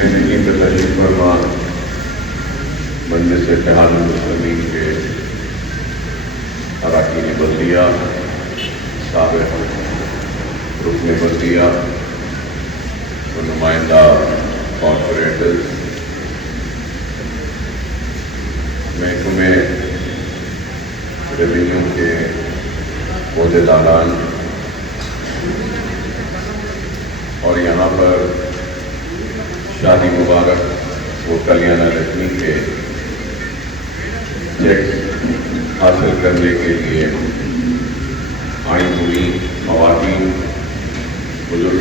Centi پہ تشریف فرما مجلس اتحاد المسلمین کے اراکین بلدیہ، سابق رکن بلدیہ و نمائندہ کارپوریٹرز، محکمے ریونیو کے عہدیداران اور یہاں پر شادی مبارک و کلیانہ لکشمی کے چیک حاصل کرنے کے لیے آئی ہوئی خواتین، بزرگ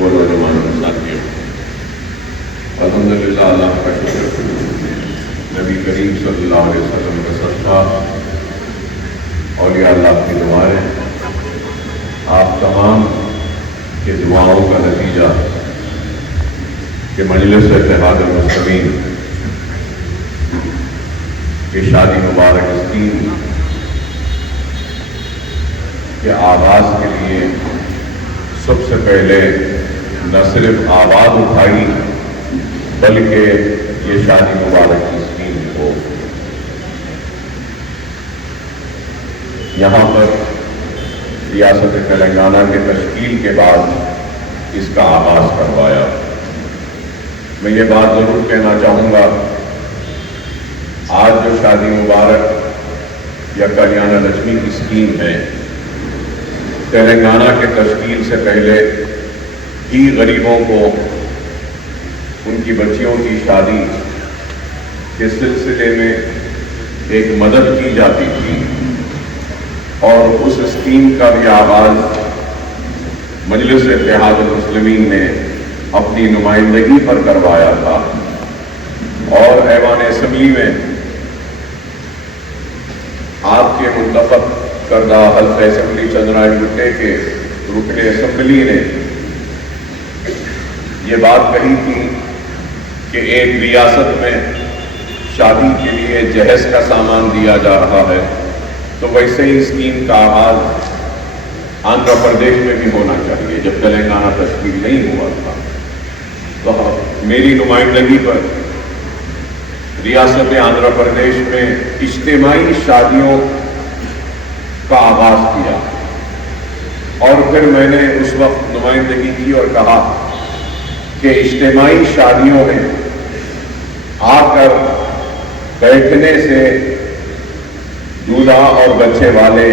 و نوجوان ساتھیوں، الحمدللہ اللہ کا شکر، نبی کریم صلی اللہ علیہ وسلم کا صدقہ، اولیاء اللہ کی دعائیں، آپ تمام کے دعاؤں کا نتیجہ کہ مجلس اتحاد المسلمین کی شادی مبارک اسکیم کے آغاز کے لیے سب سے پہلے نہ صرف آواز اٹھائی بلکہ یہ شادی مبارک کی اسکیم کو یہاں پر ریاست تلنگانہ کے تشکیل کے بعد اس کا آغاز کروایا۔ میں یہ بات ضرور کہنا چاہوں گا، آج جو شادی مبارک یا کلیانہ لکشمی کی اسکیم ہے، تلنگانہ کے تشکیل سے پہلے ہی غریبوں کو ان کی بچیوں کی شادی کے سلسلے میں ایک مدد کی جاتی تھی، اور اس اسکیم کا بھی آغاز مجلس اتحاد المسلمین نے اپنی نمائندگی پر کروایا تھا، اور ایوان اسمبلی میں آپ کے منتخب کردہ حلقہ اسمبلی چندرائن گٹے کے رکن اسمبلی نے یہ بات کہی تھی کہ ایک ریاست میں شادی کے لیے جہیز کا سامان دیا جا رہا ہے، تو ویسے ہی اسکیم کا آغاز آندھرا پردیش میں بھی ہونا چاہیے۔ جب تلنگانہ تشکیل نہیں ہوا تھا تو میری نمائندگی پر ریاست آندھرا پردیش میں اجتماعی شادیوں کا آغاز کیا، اور پھر میں نے اس وقت نمائندگی کی اور کہا کہ اجتماعی شادیوں میں آ کر بیٹھنے سے دولہا اور بچے والے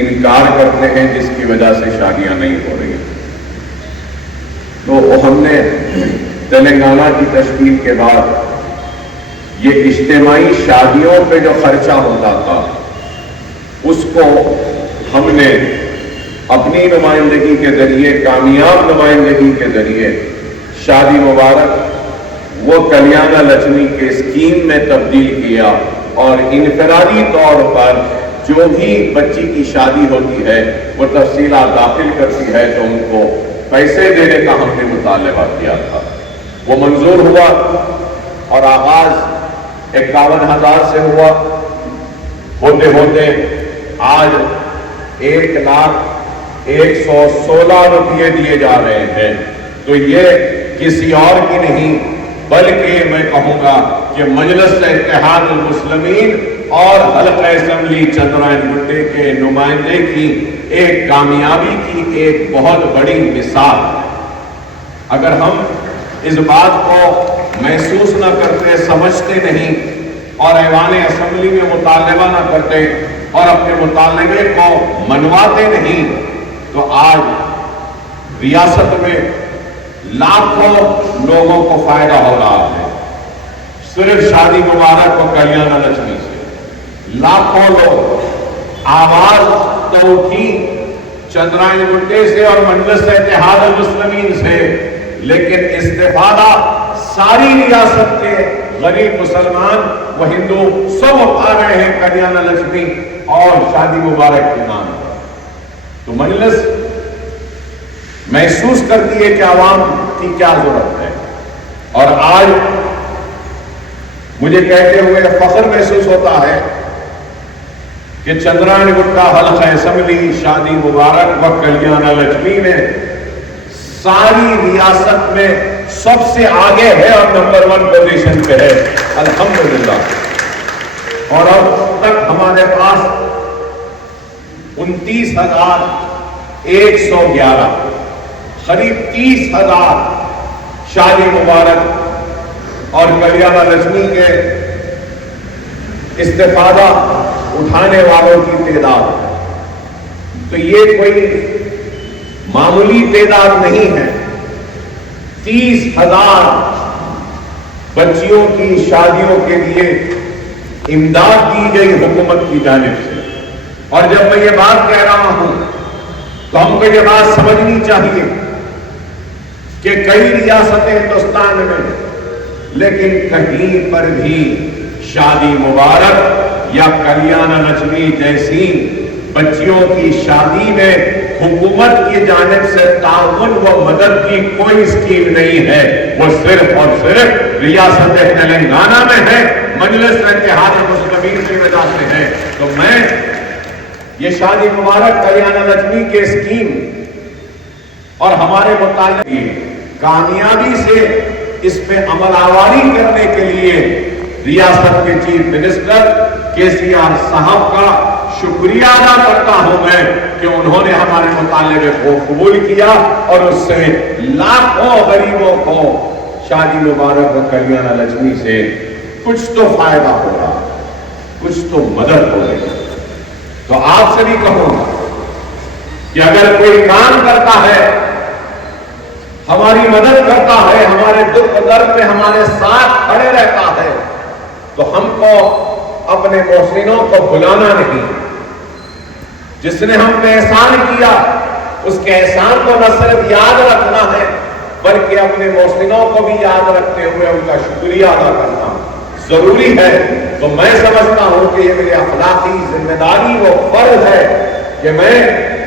انکار کرتے ہیں، جس کی وجہ سے شادیاں نہیں ہو رہی۔ تو ہم نے تلنگانہ کی تشکیل کے بعد یہ اجتماعی شادیوں پہ جو خرچہ ہوتا تھا اس کو ہم نے اپنی نمائندگی کے ذریعے، کامیاب نمائندگی کے ذریعے، شادی مبارک وہ کلیانہ لکشمی کے اسکیم میں تبدیل کیا، اور انفرادی طور پر جو بھی بچی کی شادی ہوتی ہے وہ تفصیلات داخل کرتی ہے تو ان کو پیسے دینے کا ہم نے مطالبہ کیا تھا، وہ منظور ہوا، اور آغاز 51,000 سے ہوا، ہوتے ہوتے آج 1,01,16 روپئے دیے جا رہے ہیں۔ تو یہ کسی اور کی نہیں بلکہ میں کہوں گا کہ مجلس اتحاد المسلمین اور حلقہ اسمبلی چندرائن گٹے کے نمائندے کی ایک کامیابی کی ایک بہت بڑی مثال ہے۔ اگر ہم اس بات کو محسوس نہ کرتے، سمجھتے نہیں، اور ایوان اسمبلی میں مطالبہ نہ کرتے اور اپنے مطالبے کو منواتے نہیں، تو آج ریاست میں لاکھوں لوگوں کو فائدہ ہو رہا ہے۔ صرف شادی مبارک و کلیانہ لکشمی سے لاکھوں لوگ آواز تو اٹھی چندرائن گٹے سے اور مجلس اتحاد المسلمین سے، لیکن استفادہ ساری ریاست کے غریب مسلمان و ہندو سب اٹھا رہے ہیں کلیانہ لکشمی اور شادی مبارک کے نام پر۔ تو مجلس محسوس کرتی ہے کہ عوام کی کیا ضرورت ہے، اور آج مجھے کہتے ہوئے فخر محسوس ہوتا ہے کہ چندرائن گٹا حلقہ اسمبلی شادی مبارک و کلیانہ لکشمی نے ساری ریاست میں سب سے آگے ہے اور نمبر 1 پوزیشن پہ ہے الحمدللہ۔ اور اب تک ہمارے پاس 29,111 قریب 30,000 شادی مبارک اور کلیانہ لکشمی کے استفادہ اٹھانے والوں کی تعداد، تو یہ کوئی معمولی تعداد نہیں ہے۔ 30,000 بچیوں کی شادیوں کے لیے امداد دی گئی حکومت کی جانب سے۔ اور جب میں یہ بات کہہ رہا ہوں تو ہم کو یہ بات سمجھنی چاہیے کہ کئی ریاستیں ہندوستان میں، لیکن کہیں پر بھی شادی مبارک یا کلیانہ لکشمی جیسی بچیوں کی شادی میں حکومت کی جانب سے تعاون و مدد کی کوئی اسکیم نہیں ہے۔ وہ صرف اور صرف ریاست تلنگانہ میں ہے، مجلس اتحاد المسلمین کی وجہ سے ہے۔ تو میں یہ شادی مبارک کلیانہ لکشمی کے اسکیم اور ہمارے متعلق کامیابی سے اس پہ عمل آوری کرنے کے لیے ریاست کے چیف منسٹر KCR صاحب کا شکریہ ادا کرتا ہوں میں کہ انہوں نے ہمارے مطالبے کو قبول کیا اور اس سے لاکھوں غریبوں کو شادی مبارک و کلیانہ لکشمی سے کچھ تو فائدہ ہوگا، کچھ تو مدد ہوگی۔ تو آپ سے بھی کہوں گا کہ اگر کوئی کام کرتا ہے، ہماری مدد کرتا ہے، ہمارے دکھ درد میں ہمارے ساتھ کھڑے رہتا ہے، تو ہم کو اپنے محسنوں کو بھلانا نہیں۔ جس نے ہم پہ احسان کیا اس کے احسان کو نہ صرف یاد رکھنا ہے بلکہ اپنے محسنوں کو بھی یاد رکھتے ہوئے ان کا شکریہ ادا کرنا ضروری ہے۔ تو میں سمجھتا ہوں کہ یہ میری اخلاقی ذمہ داری و فرض ہے کہ میں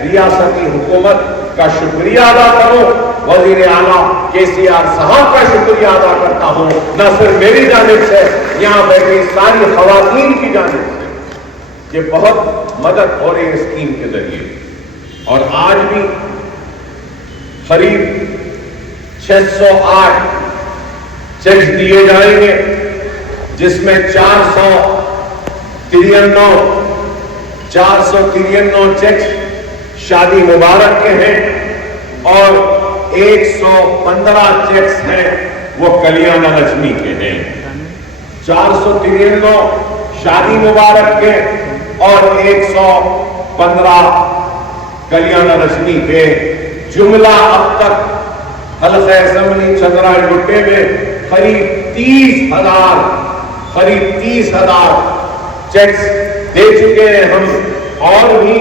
ریاستی حکومت کا شکریہ ادا کروں، وزیر اعلیٰ KCR صاحب کا شکریہ ادا کرتا ہوں، نہ صرف میری جانب سے، یہاں بیٹھی ساری خواتین کی جانب سے۔ یہ بہت مدد ہو رہی ہے اسکیم کے ذریعے۔ اور آج بھی قریب 608 چیکس دیے جائیں گے، جس میں 493 چیکس شادی مبارک کے ہیں اور 115 چیکس ہیں وہ کلیانہ لکشمی کے ہیں۔ 493 شادی مبارک کے اور 115 کلیانہ لکشمی کے، جملہ اب تک حلقہ اسمبلی چندرائے گٹے میں قریب 30,000 چیکس دے چکے ہیں ہم، اور بھی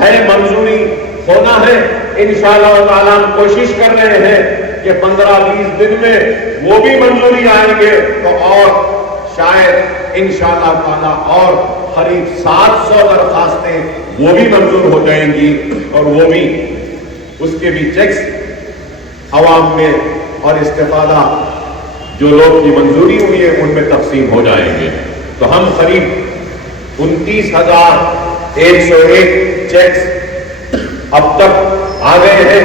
ہے منظوری ہونا ہے۔ انشاءاللہ تعالیٰ ہم کوشش کر رہے ہیں کہ 15-20 دن میں وہ بھی منظوری آئیں گے تو اور شاید انشاءاللہ تعالیٰ اور قریب 700 درخواستیں وہ بھی منظور ہو جائیں گی، اور وہ بھی اس کے بھی چیکس عوام میں اور استفادہ جو لوگ کی منظوری ہوئی ہے ان میں تقسیم ہو جائیں گے۔ تو ہم قریب 29,101 چیکس اب تک آ گئے ہیں،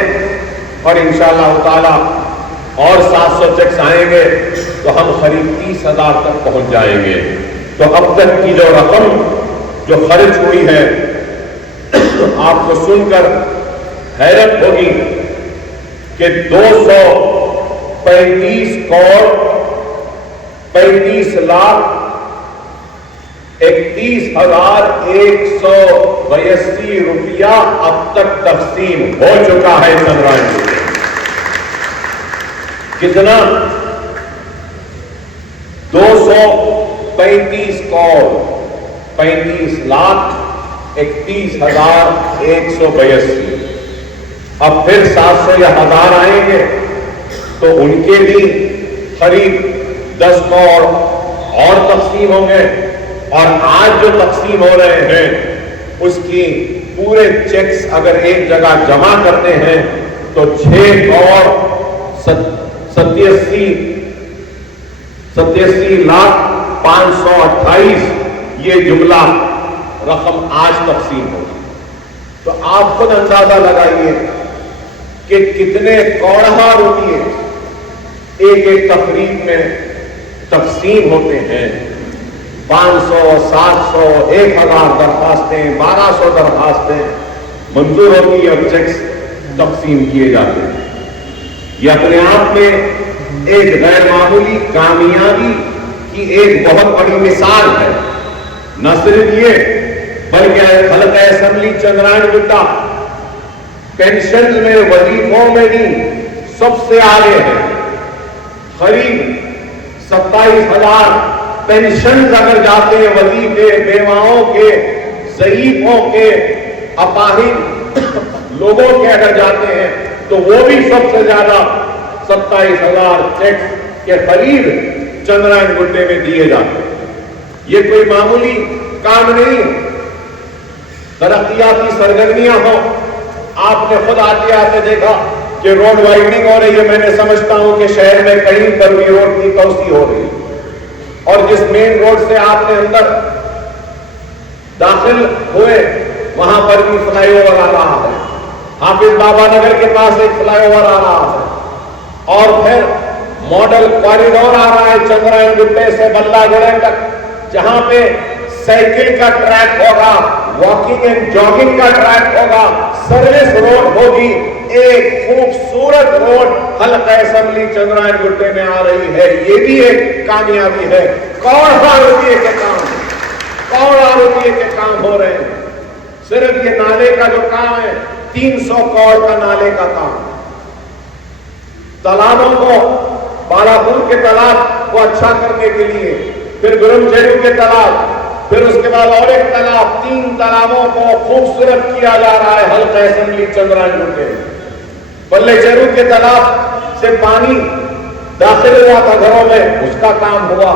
اور انشاءاللہ تعالیٰ اور 700 چیکس آئیں گے تو ہم قریب 30,000 تک پہنچ جائیں گے۔ تو اب تک کی جو رقم جو خرچ ہوئی ہے آپ کو سن کر حیرت ہوگی کہ 235,31,182 روپیہ اب تک تقسیم ہو چکا ہے چندرائے گٹے۔ کتنا؟ 235 کروڑ 35,31,182۔ اب پھر 700 یا 1000 آئیں گے تو ان کے بھی قریب 10 کروڑ اور تقسیم ہوں گے، اور آج جو تقسیم ہو رہے ہیں اس کی پورے چیکس اگر ایک جگہ جمع کرتے ہیں تو 6,87,528 یہ جملہ رقم آج تقسیم ہوگی۔ تو آپ خود اندازہ لگائیے کہ کتنے کروڑ روپیے ایک ایک تقریب میں تقسیم ہوتے ہیں. 500 700 1000 درخواستیں 1200 درخواستیں منظور ہوتی اور چیکس تقسیم کیے جاتے ہیں. یہ اپنے آپ میں ایک غیر معمولی کامیابی کی ایک بہت بڑی مثال ہے. نہ صرف یہ بلکہ حلقہ اسمبلی چندرائن گٹا پینشن میں وظیفوں میں بھی سب سے آگے ہے. قریب 27,000 پینشن اگر جاتے ہیں وظیفے بیواؤں کے ضعیفوں کے اپاہج لوگوں کے اگر جاتے ہیں تو وہ بھی سب سے زیادہ 27,000 چیکس کے قریب چندرائن گٹے میں دیے جاتے ہیں. یہ کوئی معمولی کام نہیں. ترقیاتی سرگرمیاں ہوں. آپ نے خود آتے آتے دیکھا کہ روڈ وائڈنگ ہو رہی ہے. میں نے سمجھتا ہوں کہ شہر میں کہیں پر بھی روڈ کی توسیع ہو رہی ہے اور جس مین روڈ سے آپ نے اندر داخل ہوئے وہاں پر بھی فلائی اوور آ رہا ہے. حافظ بابا نگر کے پاس ایک فلائی اوور آ رہا ہے اور پھر ماڈل کوریڈور آ رہا ہے چندرائن گٹے سے بلہ گڑھے تک جہاں پہ سائیکل کا ٹریک ہوگا, واکنگ اینڈ جاگنگ کا ٹریک ہوگا, سروس روڈ ہوگی. ایک خوبصورت روڈ حلقہ اسمبلی چندرائن گٹے میں آ رہی ہے. یہ بھی ایک کامیابی ہے. کروڑوں روپے کے کام, کروڑوں روپے کے کام ہو رہے ہیں. صرف یہ نالے کا جو کام ہے 300 کروڑ کا نالے کا کام. تالابوں کو بالاپور کے تالاب کو اچھا کرنے کے لیے, پھر گرم چیرو کے تالاب, پھر اس کے بعد اور ایک تالاب, 3 تالابوں کو خوبصورت کیا جا رہا ہے حلقہ اسمبلی چندرائن گٹے. بلے چیرو کے تالاب سے پانی داخل ہوا تھا گھروں میں, اس کا کام ہوا.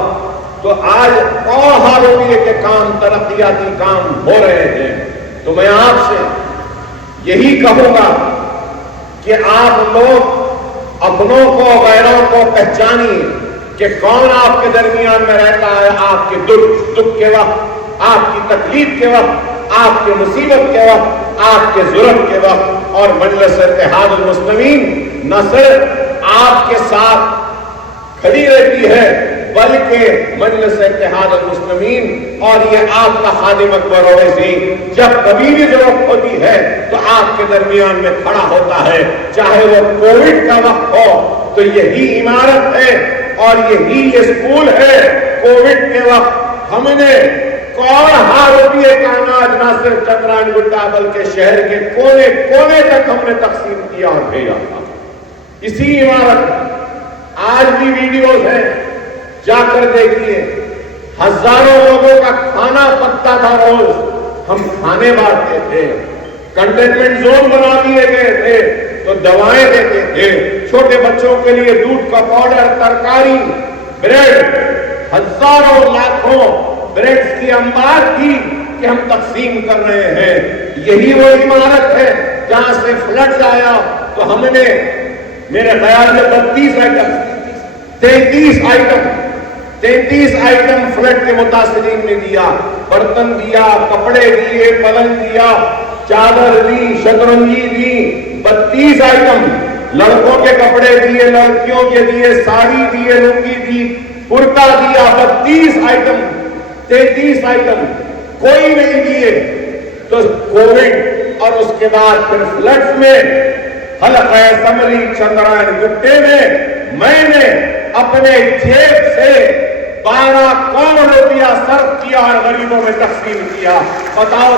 تو آج کروڑوں روپے کے کام, ترقیاتی کام ہو رہے ہیں. تو میں آپ سے یہی کہوں گا کہ آپ لوگ اپنوں کو غیروں کو پہچانیے کہ کون آپ کے درمیان میں رہتا ہے. آپ کے دکھ کے وقت, آپ کی تکلیف کے وقت, آپ کے مصیبت کے وقت, آپ کے ضرورت کے وقت. اور مجلس اتحاد المسلمین نہ صرف آپ کے ساتھ کھڑی رہتی ہے بلکہ مجلس اتحاد المسلمین اور یہ آپ کا خادم اکبر اویسی جب کبھی بھی ضرورت ہوتی ہے تو آپ کے درمیان میں کھڑا ہوتا ہے. چاہے وہ کووڈ کا وقت ہو تو یہی عمارت ہے اور یہی اسکول ہے. کووڈ کے وقت ہم نے کروڑوں روپے کا اناج نہ صرف چندرائن گٹا بلکہ شہر کے کونے کونے تک ہم نے تقسیم کیا اور بھیجا تھا. اسی عمارت آج بھی ویڈیوز ہیں, جا کر دیکھیے. ہزاروں لوگوں کا کھانا پکتا تھا روز. ہم کھانے بانٹتے تھے, کنٹینمنٹ زون بنا دیے گئے تھے تو دوائیں دیتے تھے. چھوٹے بچوں کے لیے دودھ کا پاؤڈر, ترکاری, بریڈ, ہزاروں لاکھوں بریڈز کی انبار تھی کہ ہم تقسیم کر رہے ہیں. یہی وہ عمارت ہے جہاں سے فلڈز آیا تو ہم نے میرے خیال میں 33 آئٹم فلڈ کے متاثرین نے دیا. برتن دیا, کپڑے دیے, پلنگ دیا, چادر دی, شطرنجی دی. 32 آئٹم لڑکوں کے کپڑے دیے, لڑکیوں کے دیے, ساڑی دیے, لنگی دی, کرتا دیا. 32 آئٹم, 33 آئٹم کوئی نہیں دیے. تو کووڈ اور اس کے بعد پھر فلڈز میں حلقہ اسمبلی چندرائن گٹے میں نے اپنے جیب سے 12 کروڑ روپیہ صرف کیا اور غریبوں میں تقسیم کیا. بتاؤ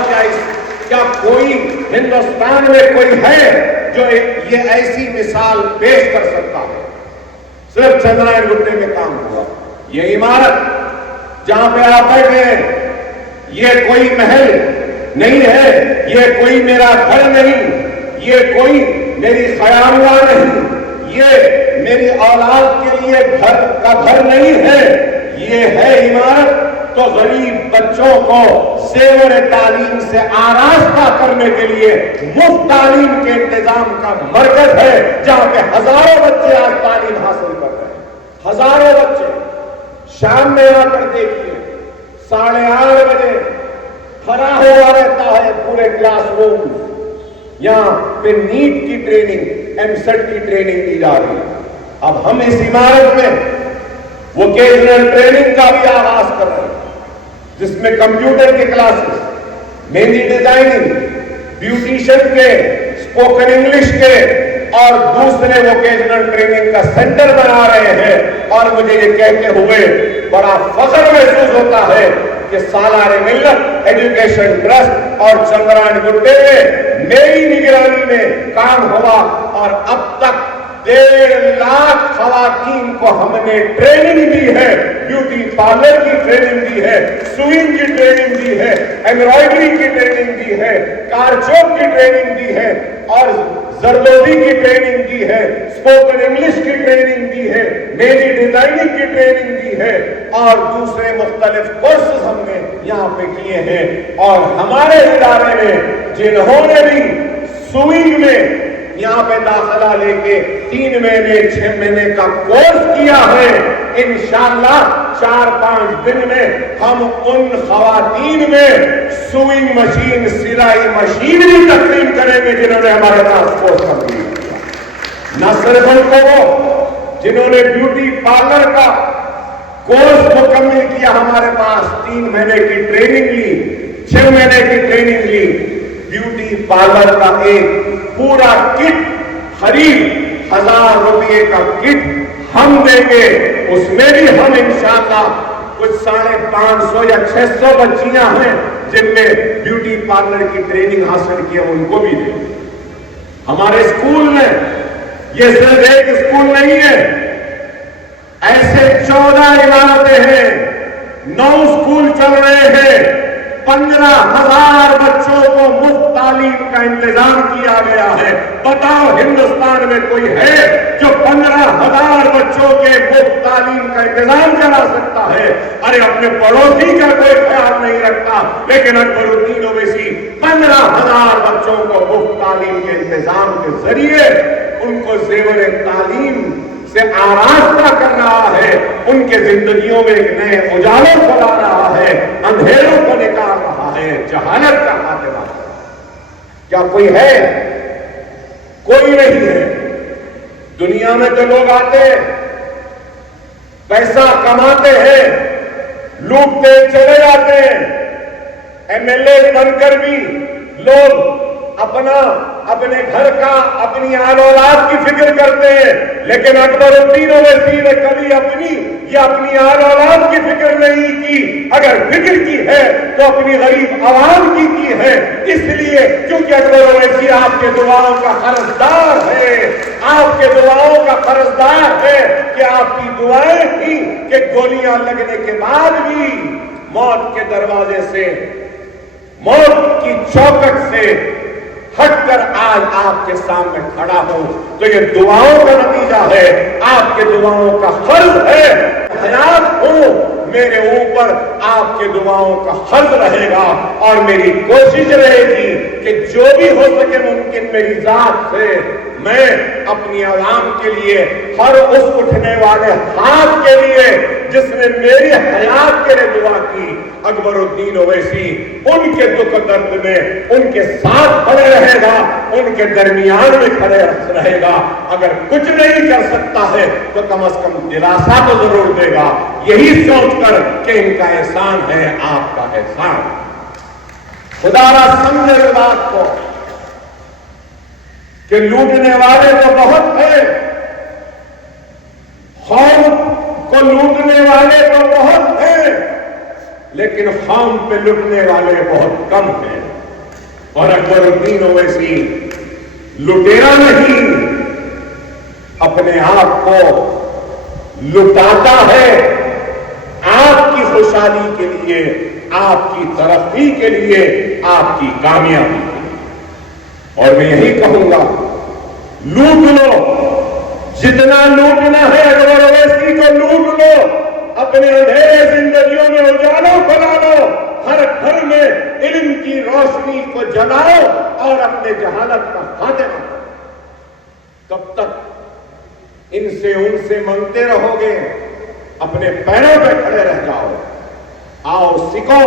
کیا کوئی ہندوستان میں کوئی ہے جو یہ ایسی مثال پیش کر سکتا ہے؟ صرف چندرائن گٹے میں کام ہوا. یہ عمارت جہاں پہ آپ بیٹھے ہیں یہ کوئی محل نہیں ہے, یہ کوئی میرا گھر نہیں, یہ کوئی میری خیالگاہ نہیں, یہ میری اولاد کے لیے گھر کا گھر نہیں ہے. یہ ہے عمارت تو غریب بچوں کو زیور تعلیم سے آراستہ کرنے کے لیے مفت تعلیم کے انتظام کا مرکز ہے جہاں پہ ہزاروں بچے آج تعلیم حاصل کر رہے ہیں. ہزاروں بچے. شام میں آ کر دیکھیے 8:30 بجے کھڑا ہوا رہتا ہے پورے کلاس روم. یہاں پہ نیٹ کی ٹریننگ, ایم سیٹ کی ٹریننگ دی جا رہی ہے. اب ہم اس عمارت میں ووکیشنل ٹریننگ کا بھی آغاز کر رہے ہیں، جس میں کمپیوٹر کے کلاسز، مہندی ڈیزائننگ، بیوٹیشن کے، اسپوکن انگلش کے اور دوسرے ووکیشنل ٹریننگ کا سینٹر بنا رہے ہیں۔ اور مجھے یہ کہتے ہوئے بڑا فخر محسوس ہوتا ہے کہ سالار ملت ایجوکیشن ٹرسٹ اور چندران گڈے میں میری نگرانی میں کام ہوا، اور اب تک 1.5 لاکھ خواتین کو ہم نے ٹریننگ دی ہے، بیوٹی پارلر کی ٹریننگ دی ہے، سوئنگ کی ٹریننگ دی ہے، ایمبرائڈری کی ٹریننگ دی ہے، کارچوب کی ٹریننگ دی ہے، اور زردوزی کی ٹریننگ دی ہے، اسپوکن انگلش کی ٹریننگ دی ہے، مہندی ڈیزائننگ کی ٹریننگ دی ہے، اور دوسرے مختلف کورسز ہم نے یہاں پہ کیے ہیں۔ اور ہمارے ادارے میں جنہوں نے بھی سوئنگ میں یہاں پہ داخلہ لے کے 3 مہینے 6 مہینے کا کورس کیا ہے، انشاءاللہ 4-5 دن میں ہم ان خواتین میں سوئنگ مشین، سلائی مشین بھی تقسیم کریں گے جنہوں نے ہمارے پاس کورس کمپلیٹ کیا۔ نہ صرف ان کو وہ جنہوں نے بیوٹی پارلر کا کورس مکمل کیا، ہمارے پاس 3 مہینے کی ٹریننگ لی، 6 مہینے کی ٹریننگ لی، بیوٹی پارلر کا ایک پورا کٹ خرید 1000 روپے کا کٹ ہم دیں گے، اس میں بھی ہم انشاءاللہ کچھ 550 یا 600 بچیاں ہیں جن میں بیوٹی پارلر کی ٹریننگ حاصل کی، ان کو بھی دیں گے۔ ہمارے اسکول میں یہ صرف ایک اسکول نہیں ہے، ایسے 14 عمارتیں ہیں، 9 اسکول چل رہے ہیں، 15,000 بچوں کو مفت تعلیم کا انتظام کیا گیا ہے۔ بتاؤ ہندوستان میں کوئی ہے جو 15,000 بچوں کے مفت تعلیم کا انتظام کرا سکتا ہے؟ ارے اپنے پڑوسی کا کوئی خیال نہیں رکھتا، لیکن اکبر الدین اویسی 15,000 بچوں کو مفت تعلیم کے انتظام کے ذریعے ان کو زیور تعلیم سے آراستہ کر رہا ہے، ان کے زندگیوں میں ایک نئے اجالوں کو لا رہا ہے، اندھیروں کو نکال رہا ہے، جہالت کا خاتمہ۔ کیا کوئی ہے؟ کوئی نہیں ہے۔ دنیا میں تو لوگ آتے ہیں، پیسہ کماتے ہیں، لوٹتے چلے جاتے ہیں، MLA بن کر بھی لوگ اپنے گھر کا، اپنی آل اولاد کی فکر کرتے ہیں، لیکن اکبر الدین اویسی نے کبھی اپنی آل اولاد کی فکر نہیں کی۔ اگر فکر کی ہے تو اپنی غریب عوام کی ہے، اس لیے کیونکہ اکبر اویسی آپ کے دعاؤں کا قرضدار ہے، آپ کے دعاؤں کا قرضدار ہے کہ آپ کی دعائیں تھیں کہ گولیاں لگنے کے بعد بھی موت کے دروازے سے، موت کی چوکٹ سے ہٹ کر آج آپ کے سامنے کھڑا ہوں، تو یہ دعاؤں کا نتیجہ ہے، آپ کے دعاؤں کا فرض ہے۔ حیات ہوں، میرے اوپر آپ کے دعاؤں کا فرض رہے گا، اور میری کوشش رہے گی کہ جو بھی ہو سکے ممکن میری ذات سے میں اپنی عوام کے لیے، ہر اس اٹھنے والے ہاتھ کے لیے جس نے میری حیات کے لیے دعا کی، اکبر الدین اویسی ان کے دکھ درد میں ان کے ساتھ کھڑے رہے گا، ان کے درمیان میں کھڑے رہے گا۔ اگر کچھ نہیں کر سکتا ہے تو کم از کم دلاسا تو ضرور دے گا، یہی سوچ کر کہ ان کا احسان ہے آپ کا احسان۔ خدا را سمجھے اس بات کو کہ لوٹنے والے تو بہت ہیں، قوم کو لوٹنے والے تو بہت ہیں، لیکن قوم پہ لٹنے والے بہت کم ہیں۔ اور اکبر الدین اویسی لٹیرا نہیں، اپنے آپ کو لٹاتا ہے آپ کی خوشحالی کے لیے، آپ کی ترقی کے لیے، آپ کی کامیابی کے لیے۔ اور میں یہی کہوں گا، لوٹ لو، جتنا لوٹنا ہے اکبر اویسی کو لوٹ لو، اپنے اندھیرے زندگیوں میں اجالوں کو لا لو، ہر گھر میں علم کی روشنی کو جلاؤ اور اپنے جہالت کا خاتمہ کرو۔ کب تک ان سے مانگتے رہو گے؟ اپنے پیروں پہ کھڑے رہ جاؤ، آؤ سیکھو،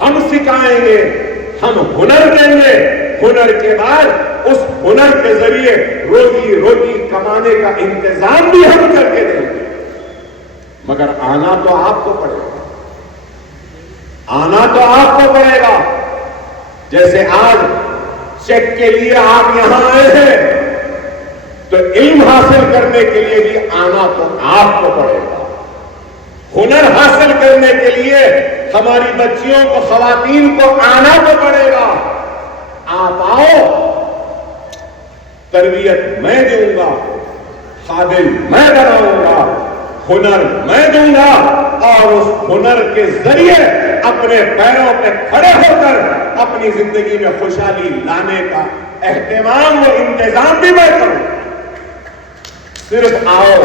ہم سکھائیں گے، ہم ہنر دیں گے، ہنر کے بعد اس ہنر کے ذریعے روزی روٹی کمانے کا انتظام بھی ہم کر کے دیں گے، مگر آنا تو آپ کو پڑے گا، آنا تو آپ کو پڑے گا۔ جیسے آج چیک کے لیے آپ یہاں آئے ہیں تو علم حاصل کرنے کے لیے بھی آنا تو آپ کو پڑے گا، ہنر حاصل کرنے کے لیے ہماری بچیوں کو، خواتین کو آنا تو پڑے گا۔ آپ آؤ، تربیت میں دوں گا، قابل میں بناؤں گا، ہنر میں دوں گا، اور اس ہنر کے ذریعے اپنے پیروں پہ کھڑے ہو کر اپنی زندگی میں خوشحالی لانے کا اہتمام و انتظام بھی میں کروں۔ صرف آؤ،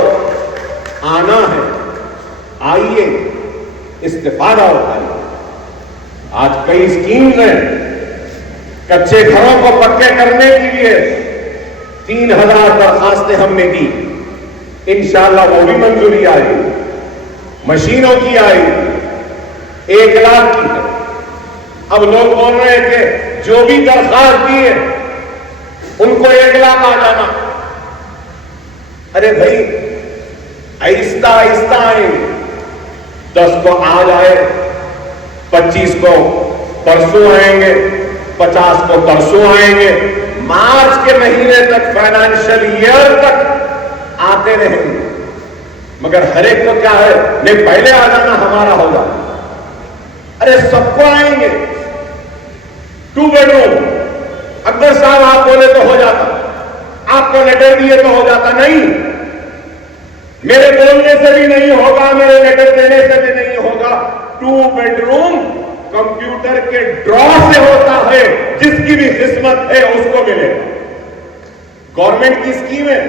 آنا ہے، آئیے، استفادہ اٹھائیے۔ آج کئی اسکیمز ہیں، کچے گھروں کو پکے کرنے کے لیے 3000 درخواستیں ہم نے دی، انشاءاللہ وہ بھی منظوری آئی، مشینوں کی آئی، 1 لاکھ کی ہے۔ اب لوگ بول رہے ہیں کہ جو بھی درخواست دیے ان کو 1 لاکھ آ جانا۔ ارے بھائی، آہستہ آہستہ آئیں، 10 کو آج آئے، 25 کو پرسوں آئیں گے، 50 کو پرسوں آئیں گے، مارچ کے مہینے تک، فائنانشل ایئر تک آتے رہیں گے۔ مگر ہر ایک کو کیا ہے، نہیں پہلے آ جانا، ہمارا ہوگا۔ ارے سب کو آئیں گے۔ 2 بیڈروم، اکبر صاحب آپ بولے تو ہو جاتا، آپ کو لیٹر دیے تو ہو جاتا، نہیں، میرے بولنے سے بھی نہیں ہوگا، میرے لیٹر دینے سے بھی نہیں ہوگا۔ 2 بیڈروم کمپیوٹر کے ڈرا سے ہوتا ہے، جس کی بھی قسمت ہے اس کو ملے گا۔ گورنمنٹ کی اسکیم ہے،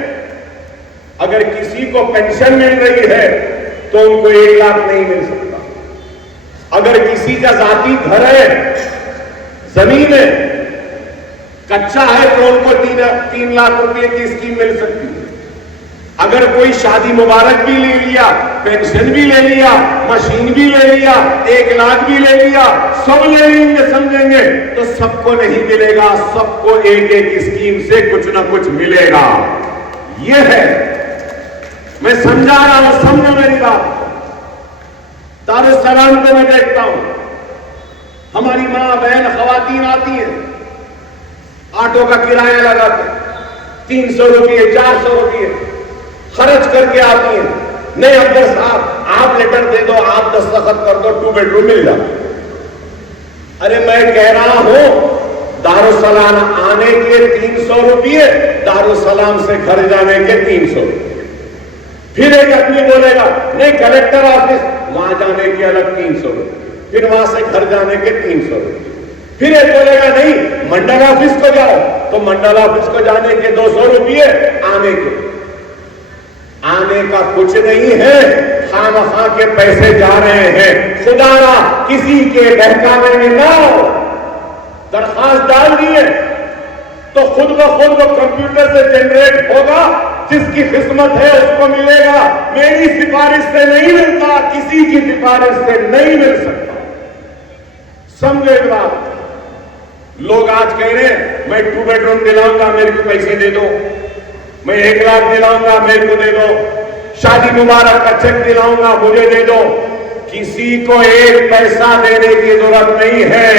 اگر کسی کو پینشن مل رہی ہے تو ان کو 1 لاکھ نہیں مل سکتا۔ اگر کسی کا ذاتی گھر ہے، زمین ہے، کچا ہے، تو ان کو 3 لاکھ روپے کی اسکیم مل سکتی ہے۔ اگر کوئی شادی مبارک بھی لے لیا، پینشن بھی لے لیا، مشین بھی لے لیا، 1 لاکھ بھی لے لیا، سب لے لیں گے، سمجھیں گے تو سب کو نہیں ملے گا، سب کو ایک ایک اسکیم سے کچھ نہ کچھ ملے گا۔ یہ ہے، میں سمجھا رہا ہوں، سمجھو میری بات۔ دارالسلام کو میں دیکھتا ہوں، ہماری ماں بہن خواتین آتی ہیں، آٹو کا کرایہ لگاتے 300 روپئے 400 روپئے خرچ کر کے آتی ہیں۔ نہیں عبدر صاحب، آپ لیٹر دے دو، آپ دستخط کر دو، 2 بیڈروم مل جائے۔ ارے میں کہہ رہا ہوں، دارالسلام آنے کے 300 روپئے، دارالسلام سے گھر جانے کے 300 روپئے۔ پھر ایک آدمی بولے گا نہیں کلیکٹر آفس، وہاں جانے کے الگ 300 روپئے، پھر وہاں سے گھر جانے کے 300 روپئے۔ پھر ایک بولے گا نہیں منڈل آفس کو جاؤ، تو منڈل آفس کو جانے کے 200 روپئے، آنے کا کچھ نہیں ہے، خواہ مخواہ کے پیسے جا رہے ہیں۔ خدا را کسی کے بہکاوے میں نہ ہو، درخواست ڈال دیے تو خود بخود وہ کمپیوٹر سے جنریٹ ہوگا، جس کی قسمت ہے اس کو ملے گا۔ میری سفارش سے نہیں ملتا، کسی کی سفارش سے نہیں مل سکتا۔ سمجھے بات؟ لوگ آج کہہ رہے ہیں میں 2 بیڈروم دلاؤں گا، میرے کو پیسے دے دو، میں 1 لاکھ دلاؤں گا، میرے کو دے دو، شادی مبارک کا چیک دلاؤں گا، مجھے دے دو۔ کسی کو 1 پیسہ دینے کی ضرورت نہیں ہے۔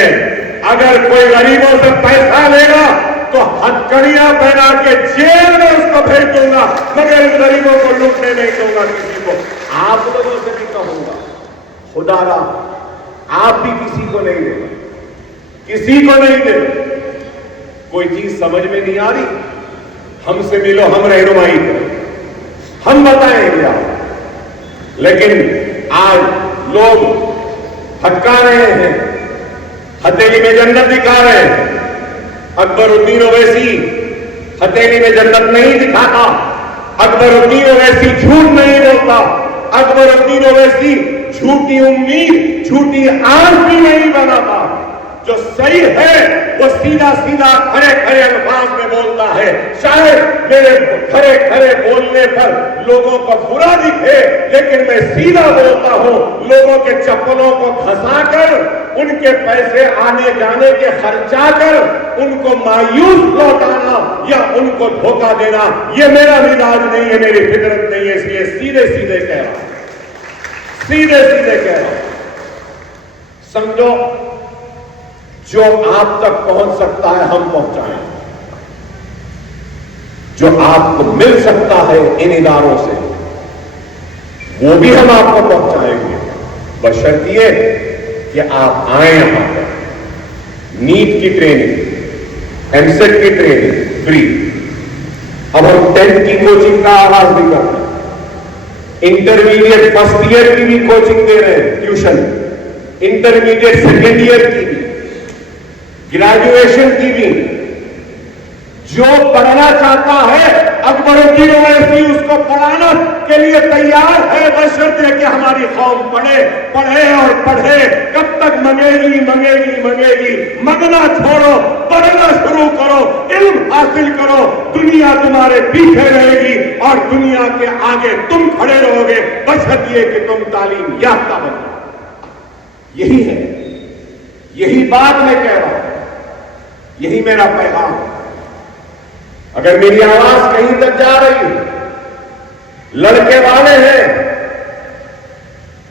اگر کوئی غریبوں سے پیسہ لے گا تو ہتھکڑیاں پہنا کے جیل میں اس کو بھیج دوں گا، مگر ان غریبوں کو لوٹنے نہیں دوں گا کسی کو۔ آپ لوگوں سے بھی کہوں گا، خدا را آپ بھی کسی کو نہیں دے گا، کسی کو نہیں دے گا۔ کوئی چیز سمجھ میں نہیں آ رہی، ہم سے ملو، ہم رہنمائی کریں، ہم بتائیں گے آپ۔ لیکن آج لوگ ہٹکا رہے ہیں، ہتھیلی میں جنت دکھا رہے ہیں۔ اکبر الدین اویسی ہتھیلی میں جنت نہیں دکھاتا، اکبر الدین اویسی جھوٹ نہیں بولتا، اکبر الدین اویسی جھوٹی امید، جھوٹی آس بھی نہیں بناتا۔ جو صحیح ہے وہ سیدھا سیدھا کھڑے کھڑے الفاظ میں بولتا ہے۔ شاید میرے کھڑے کھڑے بولنے پر لوگوں کو برا دکھے، لیکن میں سیدھا بولتا ہوں، لوگوں کے چپلوں کو گھسا کر ان کے پیسے آنے جانے کے خرچا کر ان کو مایوس لوٹانا یا ان کو دھوکہ دینا، یہ میرا مزاج نہیں ہے، میری فطرت نہیں ہے، اس لیے سیدھے سیدھے کہہ رہا ہوں، سیدھے سیدھے کہہ رہا ہوں۔ سمجھو جو آپ تک پہنچ سکتا ہے ہم پہنچائیں، جو آپ کو مل سکتا ہے ان اداروں سے وہ بھی ہم آپ کو پہنچائیں گے، بشرط یہ کہ آپ آئیں یہاں پر۔ نیٹ کی ٹریننگ، ایم سیٹ کی ٹریننگ فری، اب ہم 10th کی کوچنگ کا آغاز بھی کر رہے ہیں، انٹرمیڈیٹ فرسٹ ایئر کی بھی کوچنگ دے رہے ہیں، ٹیوشن، انٹرمیڈیٹ سیکنڈ ایئر کی بھی، گریجویشن کی بھی۔ جو پڑھنا چاہتا ہے اکبر الدین اویسی اس کو پڑھانا کے لیے تیار ہے، بشرط ہے کہ ہماری قوم پڑھے اور پڑھے۔ کب تک منگے گی؟ منگنا چھوڑو، پڑھنا شروع کرو، علم حاصل کرو، دنیا تمہارے پیچھے رہے گی اور دنیا کے آگے تم کھڑے رہو گے، بشرط یہ کہ تم تعلیم یافتہ بنو۔ یہی ہے، یہی بات میں کہہ رہا ہوں، یہی میرا پیغام ہے۔ اگر میری آواز کہیں تک جا رہی ہے، لڑکے والے ہیں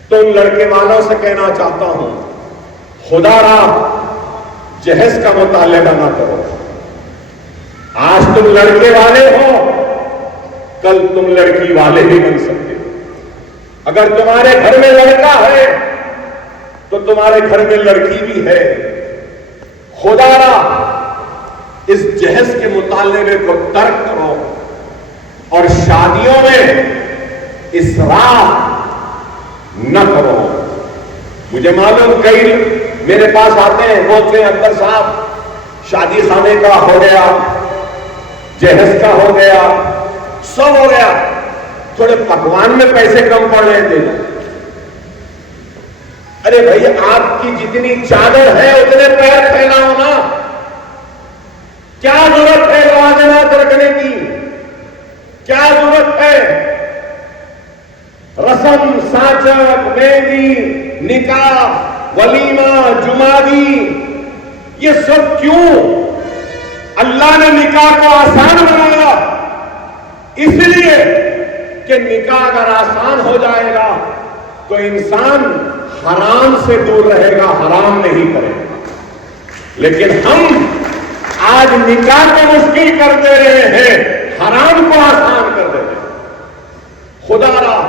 تو ان لڑکے والوں سے کہنا چاہتا ہوں، خدا را جہیز کا مطالبہ نہ کرو۔ آج تم لڑکے والے ہو، کل تم لڑکی والے بھی بن سکتے ہو۔ اگر تمہارے گھر میں لڑکا ہے تو تمہارے گھر میں لڑکی بھی ہے۔ خدا را اس جہیز کے مطالبے کو ترک کرو اور شادیوں میں اسراف نہ کرو۔ مجھے معلوم کئی میرے پاس آتے ہیں، بولتے ہیں اکبر صاحب شادی خانے کا ہو گیا، جہیز کا ہو گیا، سب ہو گیا، تھوڑے پکوان میں پیسے کم پڑ رہے تھے۔ ارے بھائی آپ کی جتنی چادر ہے اتنے پیر پھیلاؤ نا، کیا ضرورت ہے لوازمات رکھنے کی؟ کیا ضرورت ہے؟ رسم ساچک، مہندی، نکاح، ولیمہ، جمعگی، یہ سب کیوں؟ اللہ نے نکاح کو آسان بنایا اس لیے کہ نکاح اگر آسان ہو جائے گا تو انسان حرام سے دور رہے گا، حرام نہیں کرے گا۔ لیکن ہم آج نکاح کو مشکل کر دے رہے ہیں، حرام کو آسان کر دے رہے ہیں۔ خدا را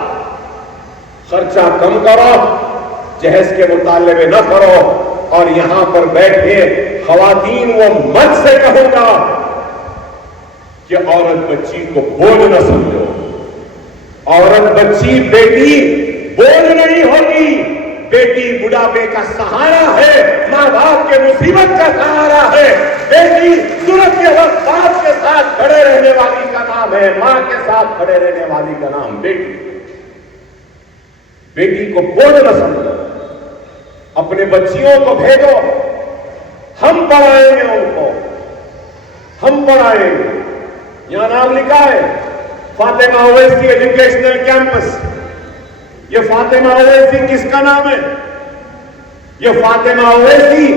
خرچہ کم کرو، جہیز کے مطالبے نہ کرو، اور یہاں پر بیٹھے خواتین و مرد سے کہوں گا کہ عورت بچی کو بوجھ نہ سمجھو۔ عورت بچی بیٹی بوجھ نہیں ہوگی، بیٹی بڑھاپے کا سہارا ہے، ماں باپ کے مصیبت کا سہارا ہے۔ بیٹی ضرورت کے وقت باپ کے ساتھ کھڑے رہنے والی کا نام ہے، ماں کے ساتھ کھڑے رہنے والی کا نام بیٹی۔ بیٹی کو بوجھ نہ سمجھو، اپنے بچیوں کو بھیجو، ہم پڑھائیں گے ان کو، ہم پڑھائیں گے۔ یہاں نام لکھا ہے فاطمہ اویسی ایجوکیشنل کیمپس۔ یہ فاطمہ اویسی کس کا نام ہے؟ یہ فاطمہ اویسی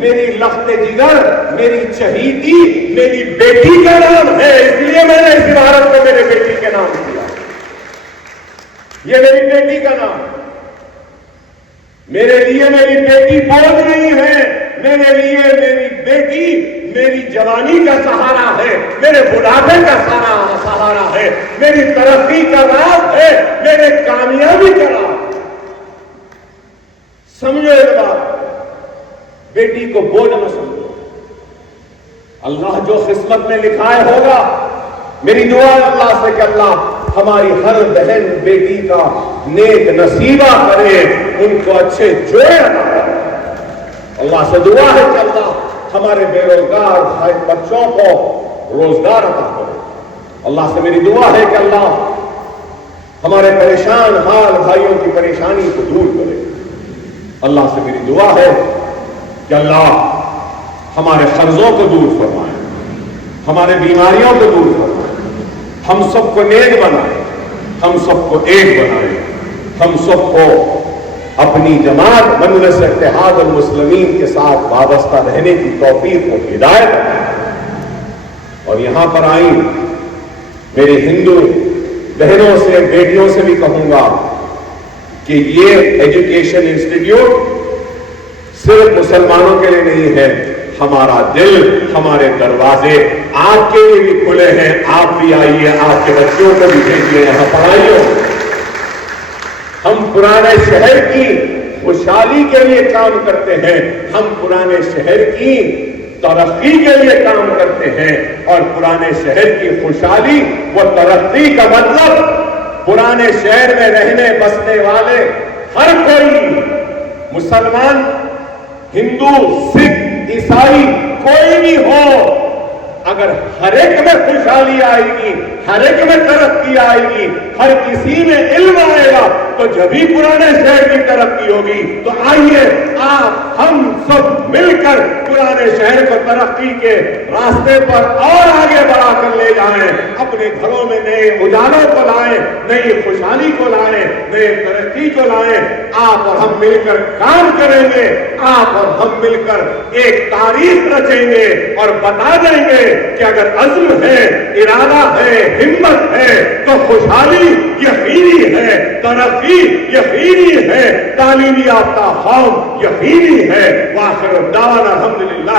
میری لخت جگر، میری چہیتی، میری بیٹی کا نام ہے، اس لیے میں نے اس عمارت کو میرے بیٹی کے نام دیا۔ یہ میری بیٹی کا نام ہے۔ میرے لیے میری بیٹی بوجھ نہیں ہے، میرے لیے میری بیٹی میری جوانی کا سہارا ہے، میرے بڑھاپے کا سہارا ہے، میری ترقی کا راز ہے، میرے کامیابی کا راز۔ سمجھو ایک بات، بیٹی کو بوجھ نہ سمجھو۔ اللہ جو قسمت میں لکھائے ہوگا، میری دعا ہے اللہ سے کہ اللہ ہماری ہر بہن بیٹی کا نیک نصیبہ کرے، ان کو اچھے جوڑے عطا کرے۔ اللہ سے دعا ہے کہ اللہ ہمارے بے روزگار بھائی بچوں کو روزگار عطا کرے۔ اللہ سے میری دعا ہے کہ اللہ ہمارے پریشان حال بھائیوں کی پریشانی کو دور کرے۔ اللہ سے میری دعا ہے کہ اللہ ہمارے قرضوں کو دور فرمائے، ہمارے بیماریوں کو دور فرمائے، ہم سب کو نیک بنائے، ہم سب کو ایک بنائے، ہم سب کو اپنی جماعت مجلس اتحاد المسلمین کے ساتھ وابستہ رہنے کی توفیق و ہدایت عطا۔ اور یہاں پر آئیں، میری ہندو بہنوں سے بیٹیوں سے بھی کہوں گا کہ یہ ایجوکیشن انسٹیٹیوٹ صرف مسلمانوں کے لیے نہیں ہے، ہمارا دل، ہمارے دروازے آپ کے لیے بھی کھلے ہیں۔ آپ بھی آئیے، آپ کے بچوں کو بھی بھیجیے، یہاں پڑھائیے۔ ہم پرانے شہر کی خوشحالی کے لیے کام کرتے ہیں، ہم پرانے شہر کی ترقی کے لیے کام کرتے ہیں، اور پرانے شہر کی خوشحالی و ترقی کا مطلب پرانے شہر میں رہنے بسنے والے ہر کوئی، مسلمان، ہندو، سکھ، عیسائی، کوئی بھی ہو، اگر ہر ایک میں خوشحالی آئے گی، ہر ایک میں ترقی آئے گی، ہر کسی میں علم آئے گا، تو جبھی پرانے شہر کی ترقی ہوگی۔ تو آئیے آپ ہم سب مل کر پرانے شہر کو ترقی کے راستے پر اور آگے بڑھا کر لے جائیں، اپنے گھروں میں نئے اجالوں کو لائیں، نئی خوشحالی کو لائیں، نئے ترقی کو لائیں۔ آپ اور ہم مل کر کام کریں گے، آپ اور ہم مل کر ایک تاریخ رچیں گے اور بتا دیں گے کہ اگر عزم ہے، ارادہ ہے، ہمت ہے، تو خوشحالی یقینی ہے، ترقی یقینی ہے، تعلیم یافتہ قوم یقینی ہے۔ وآخر دعوانا الحمدللہ۔